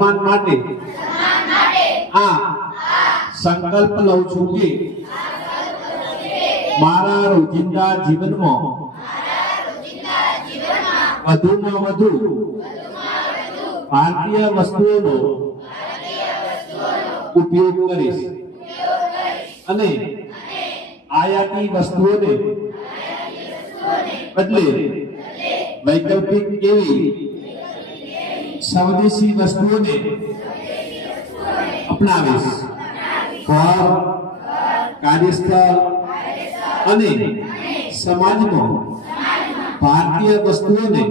સન્માન માટે? આ સંકલ્પ લઉં છું કે મારા રોજિંદા જીવનમાં વધુમાં વધુ ભારતીય વસ્તુઓનો ઉપયોગ કરીશ. અને આયાતી વસ્તુઓને બદલે વૈકલ્પિક એવી સ્વદેશી વસ્તુઓને અપનાવીશ. ઘર, કાર્યસ્થળ અને સમાજમાં ભારતીય વસ્તુઓને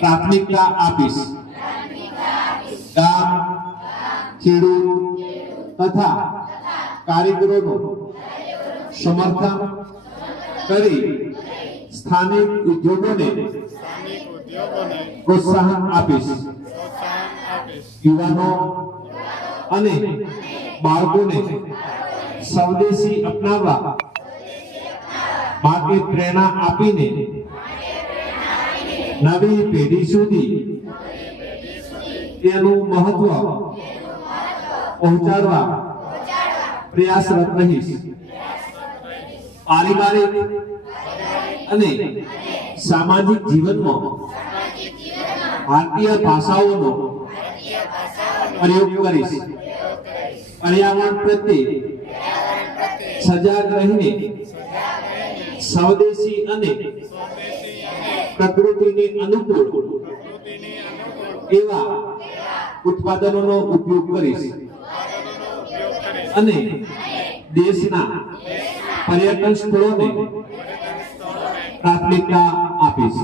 પ્રાથમિકતા આપીશ. ગામ, ખેડૂત તથા કારીગરોનું સમર્થન કરી સ્થાનિક ઉદ્યોગોને પ્રોત્સાહન આપીશ. યુવાનો અને બાળકોને સ્વદેશી અપનાવવા માટે પ્રેરણા આપીને નવી પેઢી સુધી તેનું મહત્વ પહોંચાડવા પ્રયાસરત રહીશ. પારિવારિક અને સામાજિક જીવનમાં ભારતીય ભાષાઓનો પ્રયોગ કરીશ. પર્યાવરણ પ્રત્યે સજાગ રહીને સ્વદેશી અને પ્રકૃતિને અનુકૂળ એવા ઉત્પાદનોનો ઉપયોગ કરીશ. અને દેશના પર્યટન સ્થળોને પ્રાથમિકતા આપીશ.